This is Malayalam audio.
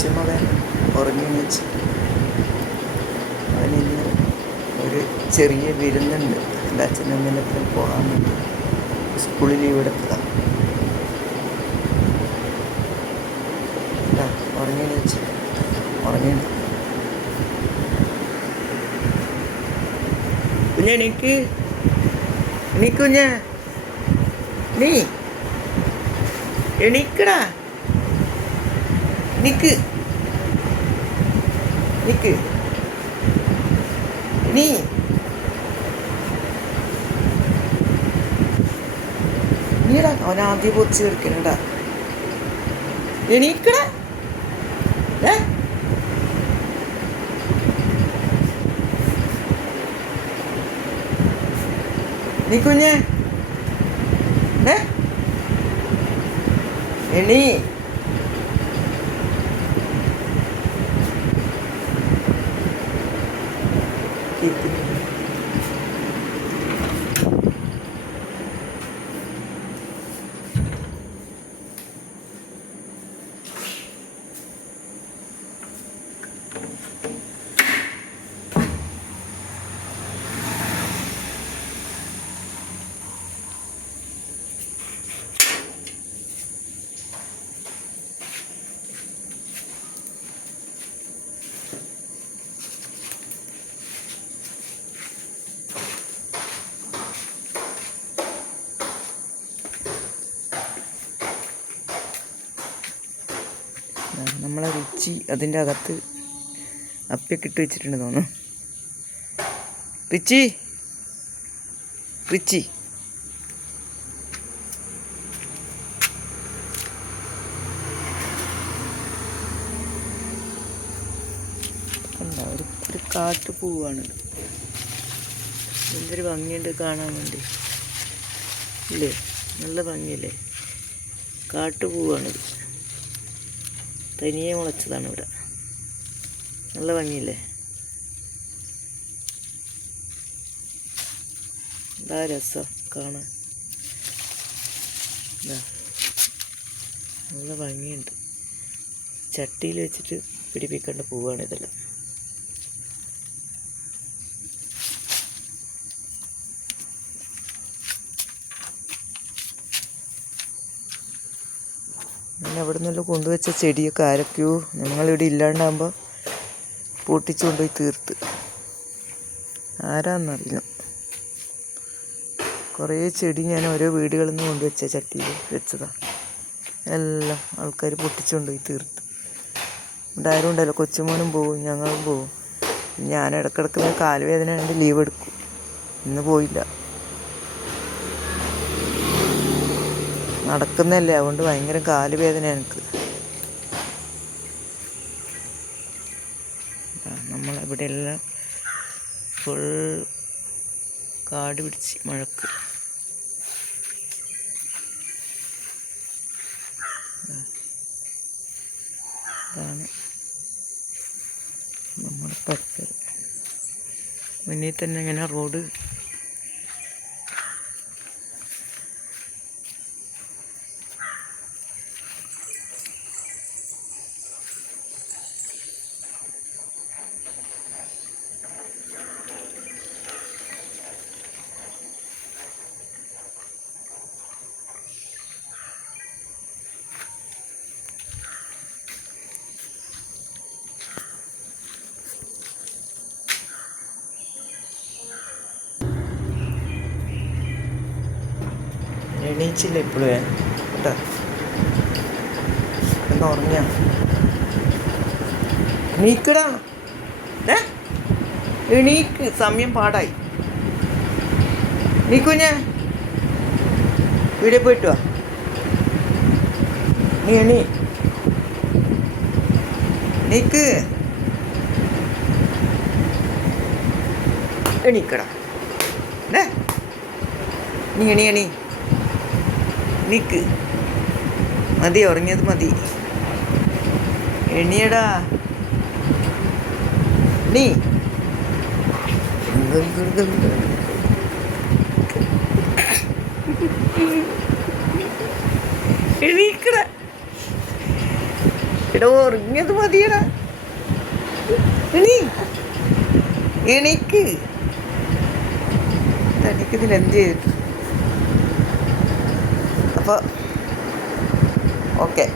കൊച്ചുമകൻ ഉറങ്ങി എണീച്ച്. അവനിന്ന് ഒരു ചെറിയ വിരുന്നുണ്ട്. എൻ്റെ അച്ഛനും അമ്മേനൊപ്പം പോകാൻ വേണ്ടി സ്കൂളിൽ ലീവ് എടുത്തതാണ്. ഉറങ്ങി എണീച്ച് ഉറങ്ങി. കുഞ്ഞെ എണീക്ക്, എണീക്കുഞ്ഞെ, നീ എണീക്കടാ, നിക്ക് നിക്ക്, നീ നീടാ. അവൻ ആദ്യം പൊച്ച് കിടക്കണടാ. എണീക്കടാ. നീ കുഞ്ഞെ എണീ. നമ്മളെ റിച്ചി അതിൻ്റെ അകത്ത് അപ്പിയൊക്കെ ഇട്ട് വെച്ചിട്ടുണ്ട് തോന്നുന്നു. റിച്ചി റിച്ചി എന്താ ഒരു കാട്ടുപൂവാണ്. എന്തൊരു ഭംഗിയുണ്ട് കാണാൻ വേണ്ടി ഇല്ലേ? നല്ല ഭംഗിയല്ലേ? കാട്ടുപൂവാണിത്. തനിയെ മുളച്ചതാണ് ഇവിടെ. നല്ല ഭംഗിയില്ലേ? എന്താ രസം കാണാൻ. നല്ല ഭംഗിയുണ്ട്. ചട്ടിയിൽ വെച്ചിട്ട് പിടിപ്പിക്കേണ്ട പൂവാണ് ഇതെല്ലാം. ഞാൻ അവിടെ നിന്നെല്ലാം കൊണ്ടുവച്ച ചെടിയൊക്കെ ആരൊക്കെയോ ഞങ്ങളിവിടെ ഇല്ലാണ്ടാകുമ്പോൾ പൊട്ടിച്ചു കൊണ്ടുപോയി തീർത്ത്. ആരാന്നറിയില്ല. കുറേ ചെടി ഞാൻ ഓരോ വീടുകളിൽ നിന്ന് കൊണ്ടുവച്ച ചട്ടിയിൽ വെച്ചതാണ്. എല്ലാം ആൾക്കാർ പൊട്ടിച്ചു കൊണ്ടുപോയി തീർത്ത്. ഇവിടെ ആരും ഉണ്ടല്ലോ. കൊച്ചുമോനും പോവും, ഞങ്ങളും പോവും. ഞാൻ ഇടയ്ക്കിടയ്ക്ക് കാലുവേദന ആയതുകൊണ്ട് ലീവ് എടുക്കും. ഇന്ന് പോയില്ല. നടക്കുന്നല്ലേ, അതുകൊണ്ട് ഭയങ്കര കാലുവേദന എനിക്ക്. നമ്മളിവിടെ എല്ലാം ഫുൾ കാട് പിടിച്ച് മഴക്ക്. ഇതാണ് നമ്മുടെ പരിസരം. മുന്നിൽ തന്നെ ഇങ്ങനെ റോഡ്. എണീച്ചില്ല ഇപ്പോഴും കേട്ടോ. എന്ന് ഉറങ്ങിയ എണീക്കടാ. എണീക്ക്, സമയം പാടായി. നീക്കുഞ്ഞെ വീഡിയോ പോയിട്ട് വാ. നീ നീക്ക് എണീക്കടാ. നീ എണി നിക്ക്. മതി, ഉറങ്ങിയത് മതി. എണിയടാ നീ. എണീക്കട എടോ ഉറങ്ങിയത് മതിയടാ. എണീക്ക് എനിക്കിതിൽ എന്ത് ചെയ്തിട്ട്. അപ്പോൾ ഓക്കെ.